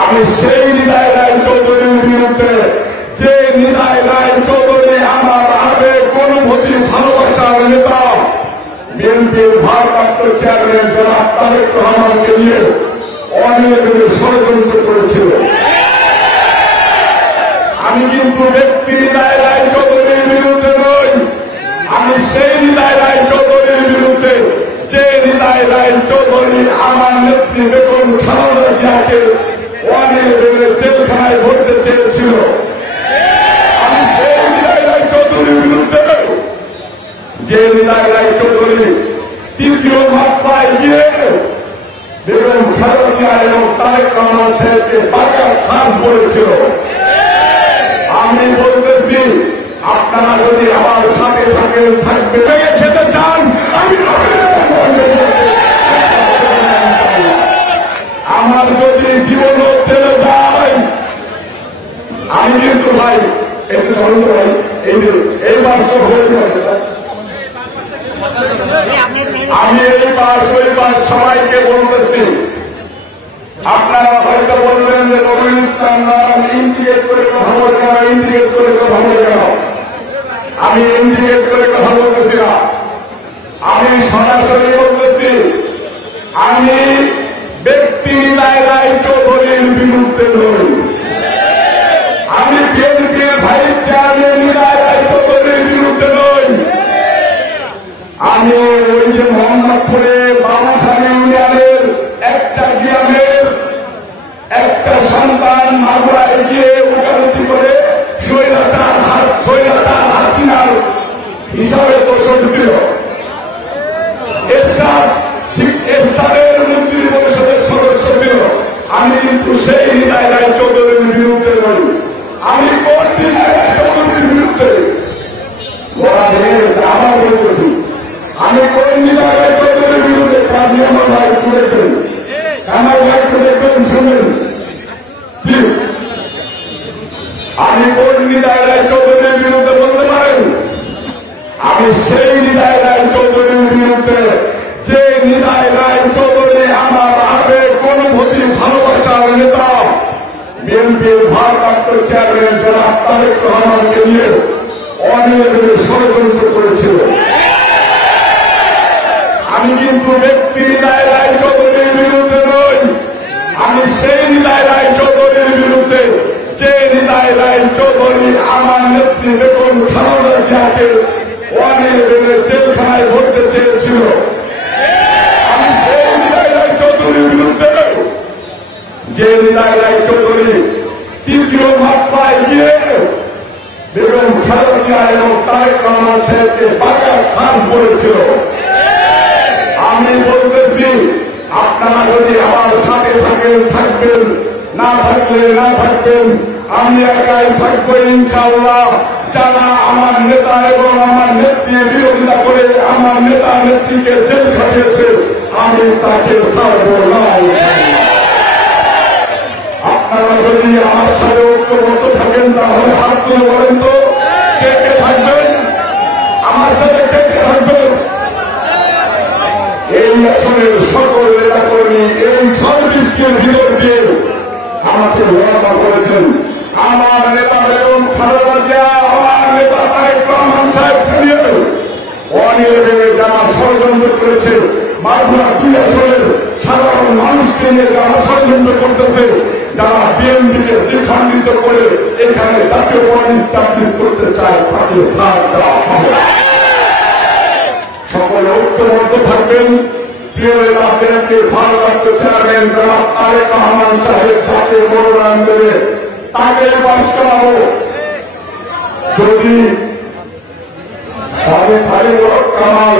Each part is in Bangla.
আমি সেই নিতাই রায় চৌধুরীর বিরুদ্ধে, যে নিতাই রায় চৌধুরী আমার আবেগ অনুভূতি ভালোবাসার নেতা, বিএনপির ভারপ্রাপ্ত চেয়ারম্যান জনাব তারেক রহমানকে নিয়ে অনিয়মের ষড়যন্ত্র করেছিল। আমি কিন্তু ব্যক্তি নিতাই রায় চৌধুরীর বিরুদ্ধে নই, আমি সেই নিতাই রায় চৌধুরীর বিরুদ্ধে, যে নিতাই রায় চৌধুরী আমার নেত্রী বেগম খালেদা জিয়াকে অনিয়মের জেলখানায় ভরতে চেয়েছিল। আমি সেই নিতাই রায় চৌধুরীর বিরুদ্ধে নই, যে নিতাই রায় চৌধুরী তৃতীয় মাত্রায় গিয়ে বেগম খালেদা জিয়া এবং তারেক রহমান সাহেবকে বাঁকা সাজ করেছিল। আমি বলতেছি, আপনারা যদি আমার সাথে থাকেন, থাকবে খেতে চান, আমি আমার যদি জীবন চলে যায়, আমি কিন্তু ভাই একটু চলুন ভাই, এই মাস হয়ে যাবে। আমি এই মাস ওই মাস সবাইকে বলতেছি, আপনারা হয়তো বলবেন যে নবীন ইসলাম আমি ইন্ডিকেট করে কথা বলছি না, ইন্ডিকেট করে কথা বলছি না। আমি ইন্ডিকেট করে কথা বলতেছি না, আমি সরাসরি বলতেছি, আমি ব্যক্তি নিতাই রায় চৌধুরীর বিরুদ্ধে নই, আমি বিএনপির ভাইস চেয়ারম্যান নিতাই রায় চৌধুরীর বিরুদ্ধে নই। আমি ওই যে মোহাম্মদপুরে বামাখালী ইউনিয়নের একটা গ্রামের একটা সন্তান মাগুরায় গিয়ে ওকালতি করে স্বৈরাচার হাসিনার হিসাবে দোষণ ছিল। এরশাদের মন্ত্রী পরিষদের সদস্য ছিল। আমি কিন্তু সেই নিতাই রায় চৌধুরীর বিরুদ্ধে নই, আমি কোন নিতাই রায় চৌধুরীর বিরুদ্ধে আমার বলতেছি, আমি কোন নিতাই রায় চৌধুরীর বিরুদ্ধে কাজী আমার ভাই করেছেন, আমার ভাইকে দেখবেন, শুনেন। আমি কোন নিতাই রায় চৌধুরীর বিরুদ্ধে বলতে পারেন? আমি সেই নিতাই রায় চৌধুরীর বিরুদ্ধে, যে নিতাই রায় চৌধুরী আমার আবেগ অনুভূতি ভালোবাসার নেতা, বিএনপির ভারপ্রাপ্ত চেয়ারম্যান জনাব তারেক রহমানকে নিয়ে অনিয়মের ষড়যন্ত্র করেছিল। আমি কিন্তু ব্যক্তি নিতাই রায় চৌধুরীর বিরুদ্ধে নই, আমি সেই নিতাই রায় চৌধুরীর বিরুদ্ধে, যে নিতাই রায় চৌধুরী আমার নেত্রী বেগম খালেদা জিয়াকে অনিয়মের জেলখানায় ভরতে চেয়েছিল। আমি সেই নিতাই রায় চৌধুরীর বিরুদ্ধে নই, যে নিতাই রায় চৌধুরী তৃতীয় মাত্রায় গিয়ে বেগম খালেদা জিয়া এবং তারেক রহমান সাহেবকে বাঁকা সাজ করেছিল। আমি বলতেছি, আপনারা যদি আমার সাথে থাকেন, থাকবেন, না থাকলে না থাকবেন, আমি একাই থাকবো ইনশাআল্লাহ। যারা আমার নেতা এবং আমার নেত্রীর বিরোধিতা করে আমার নেতা নেত্রীকে জেল খাটিয়েছে, আমি তাকে ছাড়বো না। আপনারা যদি আমার সাথে ঐক্যবদ্ধ থাকেন, তাহলে হাত তুলে বলেন তো কে কে থাকবেন আমার সাথে, কে কে থাকবেন? এই আসনের সকল নেতা কর্মী এই সর্বৃত্তির ভিতর দিয়ে আমাকে ওয়াদা করেছেন। আমার নেতা বেগম খালেদা জিয়া, আমার নেতা তারেক রহমান সাহেবকে নিয়ে অনিয়মে যারা ষড়যন্ত্র করেছে, মাগুরা 2 আসনের সাধারণ মানুষকে নিয়ে যারা ষড়যন্ত্র করতেছে, যারা বিএনপিকে দ্বিখণ্ডিত করে এখানে জাতীয় পার্টি স্থাপিত করতে চায়, তাকে ছাড় দেওয়া হবে। সকলে ঐক্যবদ্ধ থাকবেন। প্রিয় নেতা বিএনপির ভারপ্রাপ্ত চেয়ারম্যান জনাব তারেক রহমান সাহেব যাকে মনোনয়ন দেবে, তাকে পাশ করাবো। যদি কামাল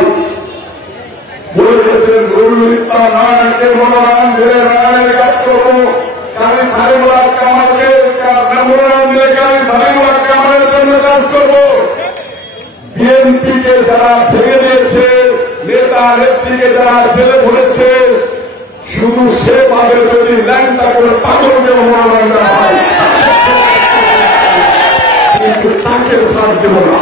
বলে গেছেন নুরুল ইসলাম নারায়ণকে মনোনয়ন দিলে নারায়ণের কাজ করবো, কাজী সালিমুল্লাহ কামালকে মনোনয়ন দিলে কাজী সালিমুল্লাহ কামালের জন্য কাজ করবো। বিএনপিকে যারা ভেঙে দিয়েছে, নেতা নেত্রীকে যারা জেলে ভরেছে, শুধু সেভাবে যদি ল্যাংটা করে পাগলকে মনোনয়ন দেওয়া হয়, কিন্তু তাকে সাথ দেব না।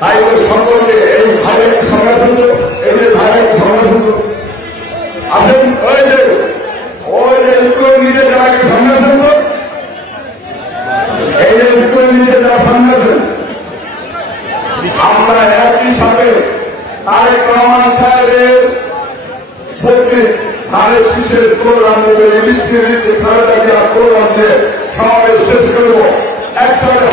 তাই সকলকে এই ভাইয়ের সমাধান, এই যে ভাইয়ের সমাধান আসেন, ওই যে নিজে যারা সামনে আছেন তো এই যে করে নিজে যারা সামনে আছেন আমরা একই সাথে তারেক রহমান সাহেবের প্রতি ধানের শীষের প্রোগ্রাম দেবে ইলিশকে খালেদা জিয়া প্রোগ্রাম দিয়ে সমাবেশ শেষ করবো একসাথে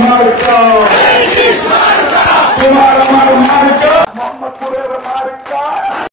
Marca!